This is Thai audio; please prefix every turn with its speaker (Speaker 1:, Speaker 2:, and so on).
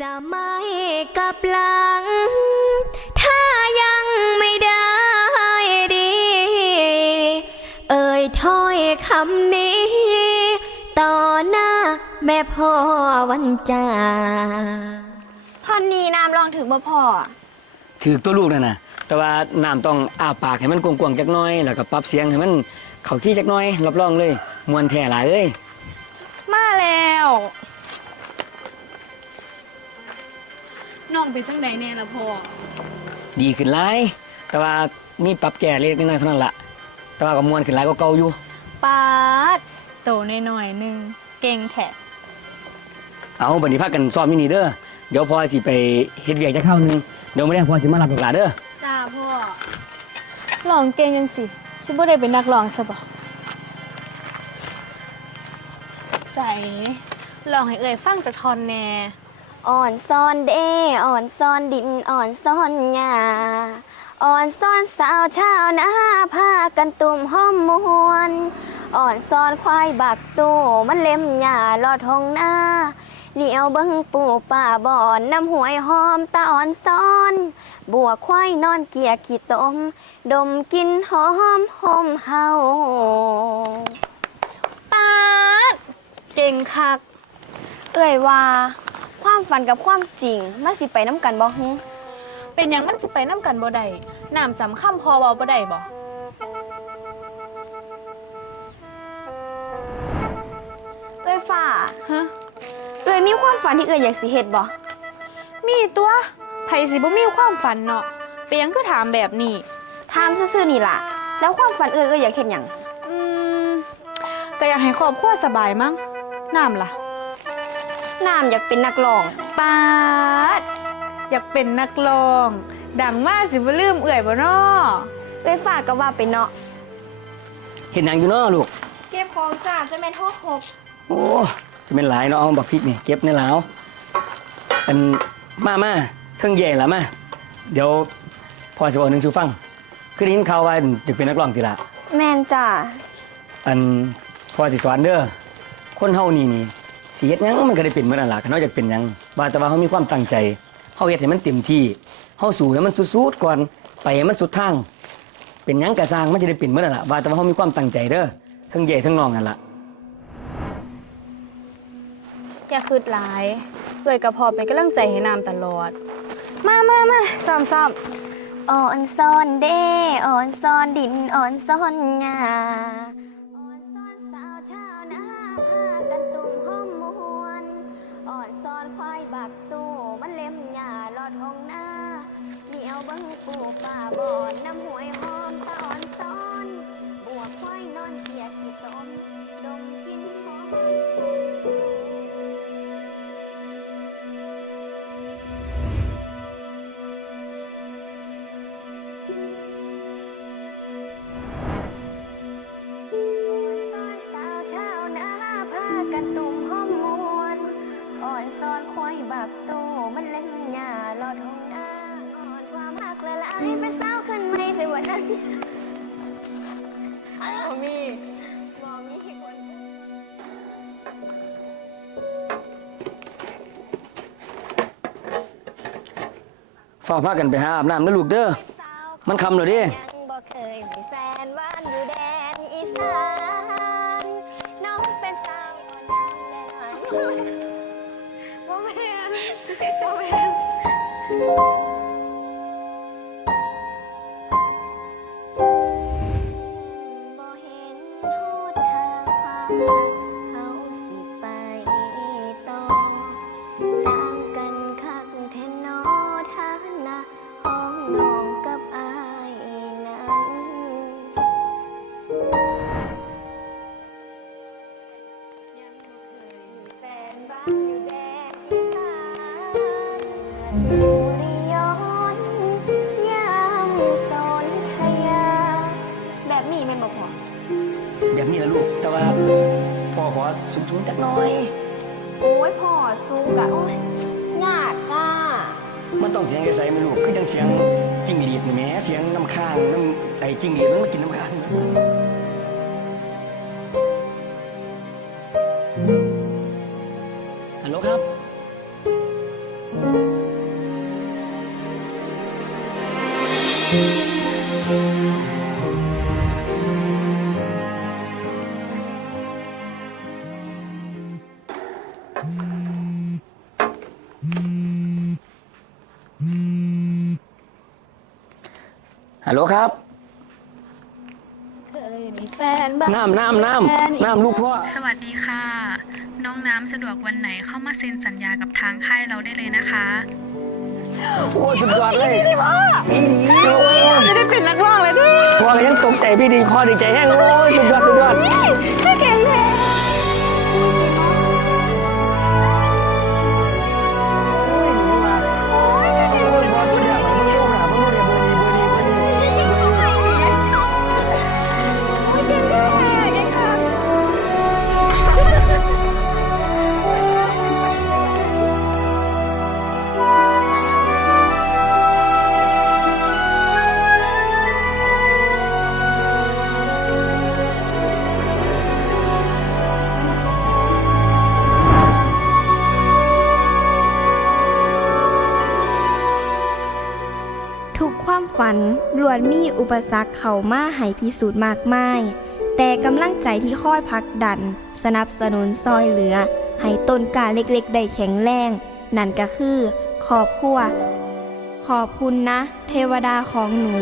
Speaker 1: จะไม่กลับหลัง ถ้ายังไม่ได้ดี เอ่ยถ้อยคำนี้ ต่อหน้าแม่พ่อวันจ่า
Speaker 2: ท่อนนี้น้ำลองถึงบ่พอ
Speaker 3: ถือตัวลูกนั่นนะแต่ว่าน้ำต้องอ้าปากให้มันกว้างๆจักหน้อย แล้วก็ปรับเสียงให้มัน เข้าที่จักหน้อยรับรองเลย มวนแท้หลายเอ้ย
Speaker 2: มาแล้ว
Speaker 4: น้องเป็นจังใดแน่ละพ่อ
Speaker 3: ดีขึ้นหลาย แต่ว่ามีปรับแก้เล็กน้อยเท่านั้นละแต่ว่าก็มวนขึ้นหลายกว่าเก่าอยู่
Speaker 2: ปาด
Speaker 4: โตในหน่อยๆหนึงเก่งแท้
Speaker 3: เอาบัดนี้พากันซ้อมอยู่นี่เด้อเดี๋ยวพอสิไปเฮ็ดเวียกจักคราวหนึงเดี๋ยวมื้อแรงพอสิมารับลูกหลานเด้อ
Speaker 4: จ้าพ่อ
Speaker 2: ลองเก่งจังสิสิบ่ได้เป็นนักร้องซะบ่
Speaker 4: ใสลองให้เอ่ยฟังจากทอนแหน่
Speaker 1: อ่อนซ่อนเดอ่อนซ่อนดินอ่อนซ่อนหญ้าอ่อนซ่อนสาวชาวนาพากันตุ่มห้อมมวน อ่อนซ่อนควายบักตู้มันเล็มหญ้าลอดทงหน้าเหลียวเบิ้งปูป่าบ่อนน้ำหวยหอมตาอ่อนซ่อน บัวควายนอนเกียขี้ตม ดมกินหอมหอมเฮา
Speaker 2: ปาดเก่งคัก
Speaker 1: เอ่ยว่า ความฝันกับความจริงมันสิไปน้ำกันบ่ฮึ
Speaker 4: เป็นหยังมันสิไปน้ำกันบ่ได้น้ำจำคำพอเบาบ่ได้บ่
Speaker 1: เอ้ยฝ่า
Speaker 4: ฮะ
Speaker 1: เอ้ยมีความฝันที่เอ้ยอยากสิเฮ็ดบ่
Speaker 4: มีตัวไผสิบ่มีความฝันเนาะเป็นหยังก็ถามแบบนี้
Speaker 1: ถามซื่อๆนี่ล่ะ แล้วความฝันเอ้ยเอ้ยอยากเฮ็ดหยัง
Speaker 4: อืมก็อยากให้ครอบครัวสบายมั้งน้ำล่ะ
Speaker 1: น้ำอยากเป็นนักร้อง
Speaker 4: ปาดอยากเป็นนักร้อง ดังมากสิบ่ลืมเอื่อยบ่น้อ
Speaker 1: เอ้ยฝ่าก็ว่าไปเนาะ
Speaker 3: เฮ็ดหยังอยู่เนาะลูก
Speaker 1: เก็บของจ้าจะแม่นโทษหก
Speaker 3: โอ้จะเป็นหลายเนาะเอาบักพริกนี่เก็บในหลาวอันมามาเทิงแย่ละมา เดี๋ยวพอสิบอกหนึงสู่ฟัง คือได้ยินข่าวว่าจะเป็นนักร้องติละ
Speaker 1: แม่นจ้า
Speaker 3: อันพอสิสอนเด้อคนเฮานี่นี่ สิเฮ็ดหยังมันก็ได้เป็นเหมือนกันล่ะคันเฮาอยากเป็นหยังว่าแต่ว่าเฮามีความตั้งใจเฮาเฮ็ดให้มันเต็มที่เฮาสู้ให้มันสุดๆก่อนไปให้มันสุดทาง เป็นหยังก็สร้างมันจะได้เป็นเหมือนกันล่ะว่าแต่ว่าเฮามีความตั้งใจเด้อทั้งใหญ่ทั้งน้องนั่นล่ะ
Speaker 4: อย่าคืดหลายเอื่อยกับพอเป็นกำลังใจให้น้ำตลอด มามามาซ้อมๆ
Speaker 1: อ่อนซ่อนเด้อ่อนซ่อนดินอ่อนซ่อนหญ้า อนควายบักโตมันเล็มหญ้าลอดห้องหน้าเหนียวเบิ้งปูป่าบอนน้ำหวยหอมตาอ่อน อ่อนซ้อนควายบักโตมันเล่นหญ้าลอดห้องหน้าอ่อนความหักละลายเป็นสาวขึ้นไม่ใช่วันนั้นอ้าวมีบอมีคน
Speaker 3: ฝ้ากพากันไปหาอาบน้ำนะลูกเด้อ
Speaker 1: สาว
Speaker 3: มันคำแล้วเด้
Speaker 1: ยังบ่เคยมีแฟนบ้านอยู่แดนอีสานน้องเป็นสาวอ่อนดำและหวาน ขอสู
Speaker 3: งๆจักหน่อย
Speaker 1: โอ้ยพ่อสูงกะโอ้ยยากก้า
Speaker 3: มันต้องเสียงใสๆไม่รู้คือจังเสียงจิ้งหรีดแหมเสียงน้ำข้างน้ำไอ้จิ้งหรีดมันมากินน้ำข้างฮัลโหลครับอ ฮัลโหลครับ
Speaker 5: เคยมีแฟนบ้าง
Speaker 3: น้ำน้ำน้ำน้ำลูกพ่อ
Speaker 4: สวัสดีค่ะ น้องน้ำสะดวกวันไหนเข้ามาเซ็นสัญญากับทางค่ายเราได้เลยนะคะ
Speaker 3: โอ้สุดยอดเลยพี่พ่ออีหลีโอ้ย
Speaker 5: จะได้เป็นนักร้องเลยด้วย
Speaker 3: พ่อก็ยังตกใจพี่ดีพ่อดีใจแห้งโอ้ยสุดยอดสุดยอด
Speaker 6: ทุกความฝันล้วนมีอุปสรรคเข้ามาให้พิสูจน์มากมาย แต่กำลังใจที่คอยพักดัน สนับสนุนซอยเหลือ ให้ต้นกาเล็กๆ ได้แข็งแรง นั่นก็คือขอบครัว ขอบคุณนะ เทวดาของหนู